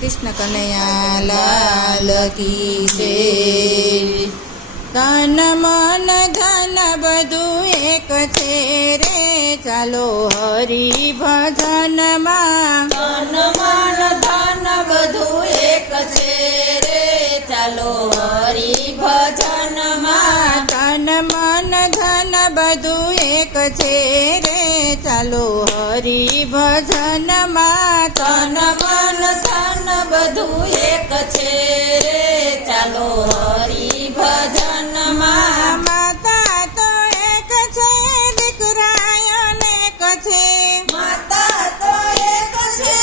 કૃષ્ણ કનૈયા લાલ કી જય। તન મન ધન બધું એક છે રે, ચાલો હરિ ભજનમાં। તન મન ધન બધું એક છે રે, ચાલો હરિ ભજનમાં। તન મન ધન બધું એક છે રે, ચાલો હરિ ભજનમાં। તન મન ધન બધું એક છે રે, ચાલો હરિ ભજનમાં। માતા તો એક છે, દીકરા અનેક છે। માતા તો એક છે,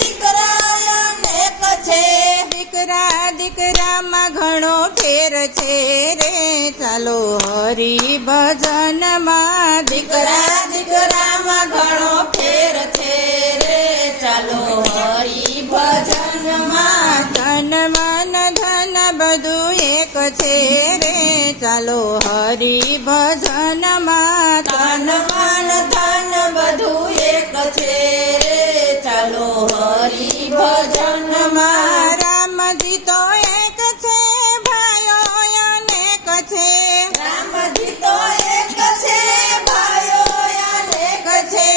દીકરા અનેક છે। દીકરા દીકરામાં ઘણો ફેર છે રે, ચાલો હરિ ભજનમાં। દીકરા દીકરામાં ઘણો ફેર છે રે, ચાલો હરિ ભજનમાં। તન મન ધન બધું એક છે રે, ચાલો હરિ ભજનમાં। તન મન ધન બધું એક છે રે, ચાલો હરિ ભજનમાં। રામજી તો એક છે, ભાઈઓ અનેક છે। રામજી તો એક છે, ભાઈઓ અનેક છે।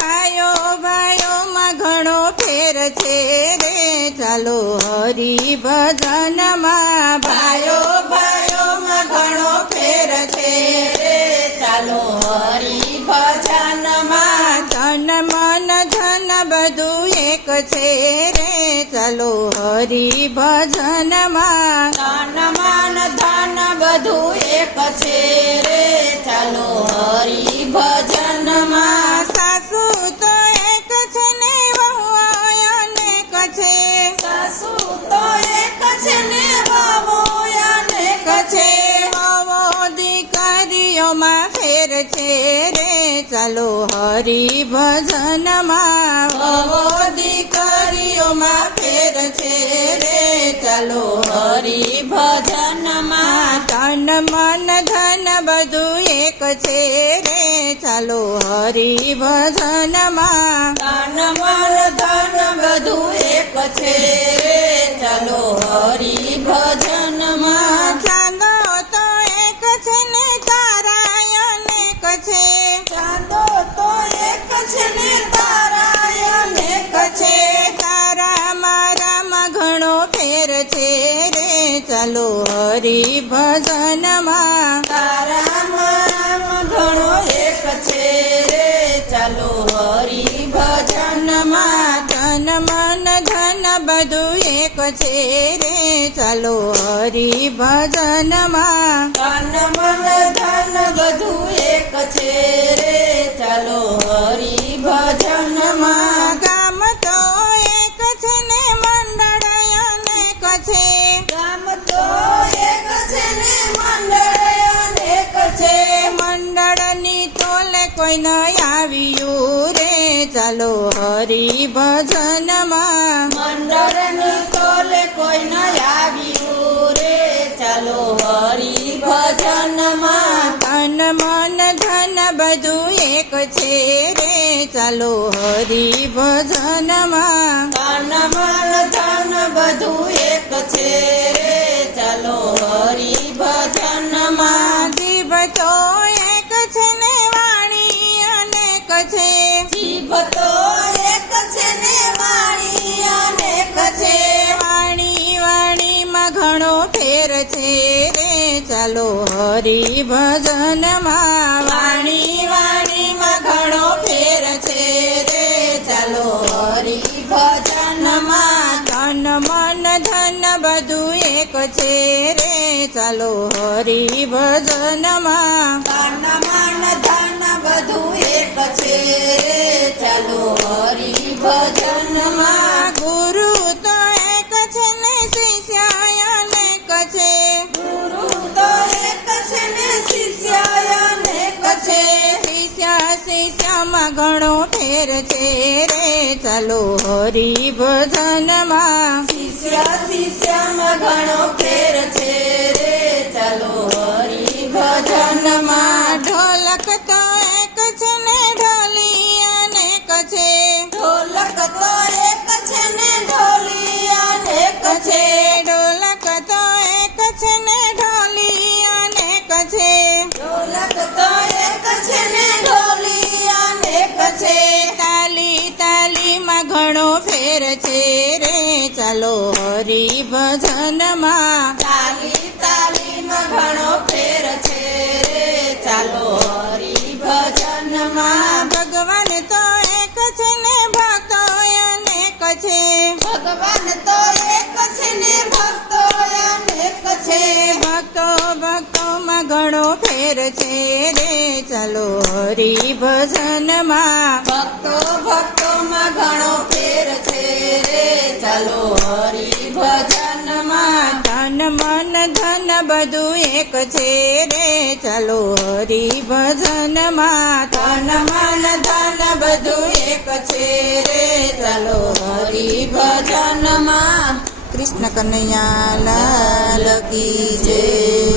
ભાઈઓ ભાઈઓમાં ઘણો ફેર છે રે, ચાલો હરિ ભજનમાં। ભાઈઓ ભાઈઓમાં ઘણો ફેર છે રે, ચાલો હરિ ભજનમાં। તન મન ધન બધું એક છે રે, ચાલો હરિ ભજનમાં। તન મન ધન બધું એક છે રે, ચાલો હરિ ભજનમાં। સાસુ તો એક છે ને, વહુ અનેક છે। સાસુ તો એક છે ને, વહુ અનેક છે। વહુ દીકરીઓમાં ફેર છે રે, ચાલો હરિ ભજનમાં। વહુ દીકરીઓમાં ફેર છે રે, ચાલો હરિ ભજનમાં। તન મન ધન બધું એક છે રે, ચાલો હરિ ભજનમાં। તન મન ધન બધું એક છે રે, ચાલો હરિ ભજનમાં। ચાંદો તો એક છે ને, તારા અનેક છે। ચાંદો તો એક છે ને, તારા અનેક છે। તારા મારામાં ઘણો ફેર છે રે, ચાલો હરિ ભજનમાં। તારા મારામાં ઘણો એક છે રે, ચાલો હરિ ભજનમાં। તન મન ધન બધું એક છે રે, ચાલો હરિ ભજનમાં। તન મન ધન બધું એક છે રે, ચાલો હરિ ભજનમાં। ગામ તો એક છે ને, મંડળ અનેક છે। ગામ તો એક છે ને, મંડળ અનેક છે। મંડળની તોલે કોઈ ન આવ્યું રે, ચાલો હરિ ભજનમાં। મંડળની તોલે કોઈ ન આવ્યું રે, ચાલો હરિ ભજનમાં। તન મન ધન બધું એક છે રે, ચાલો હરિ ભજનમાં। તન મન ધન બધું એક છે રે, ચાલો હરિ ભજનમાં। જીભ તો એક છે ને, વાણી અનેક છે। જીભ તો એક છે ને, વાણી અનેક છે। વાણી વાણીમાં ઘણો ફેર છે રે, ચાલો હરિ ભજનમાં। વાણી વાણીમાં ઘણો ફેર છે રે, ચાલો હરિ ભજનમાં। તન મન ધન બધું એક છે રે, ચાલો હરિ ભજનમાં। તન મન ધન બધું એક છે રે, ચાલો હરિ ભજનમાં। ગુરુ તો એક છે ને, શિષ્ય અનેક છે। ગુરુ તો એક છે ને, શિષ્ય અનેક છે। શિષ્ય શિષ્યમાં ઘણો ફેર છે રે, ચાલો હરિ ભજનમાં। શિષ્ય શિષ્યમાં ઘણો ફેર છે રે, ચાલો હરિ ભજનમાં। ઢોલક તો એક છે ને, ઢોલી અનેક છે। ઢોલક તો એક છે ને, ઢોલી ફેર છે રે ચાલો હરી ભજનમાં તાલી તાલીમાં ઘણો ફેર છે રે ચાલો હરી ભજનમાં ભગવાન તો એક છે ને ભક્તો અનેક છે ભગવાન તો એક છે ને ભક્તો અનેક છે ભક્તો ભક્તોમાં ઘણો ફેર છે રે ચાલો હરી ભજનમાં ભક્તો ભક્તોમાં ઘણો ફેર છે રે ચાલો હરી ભજનમાં ધન મન ધન બધું એક છે રે ચાલો હરી ભજનમાં ધન મન ધન બધું એક છે રે ચાલો હરી ભજનમાં કૃષ્ણ કનૈયા લાલ કી જય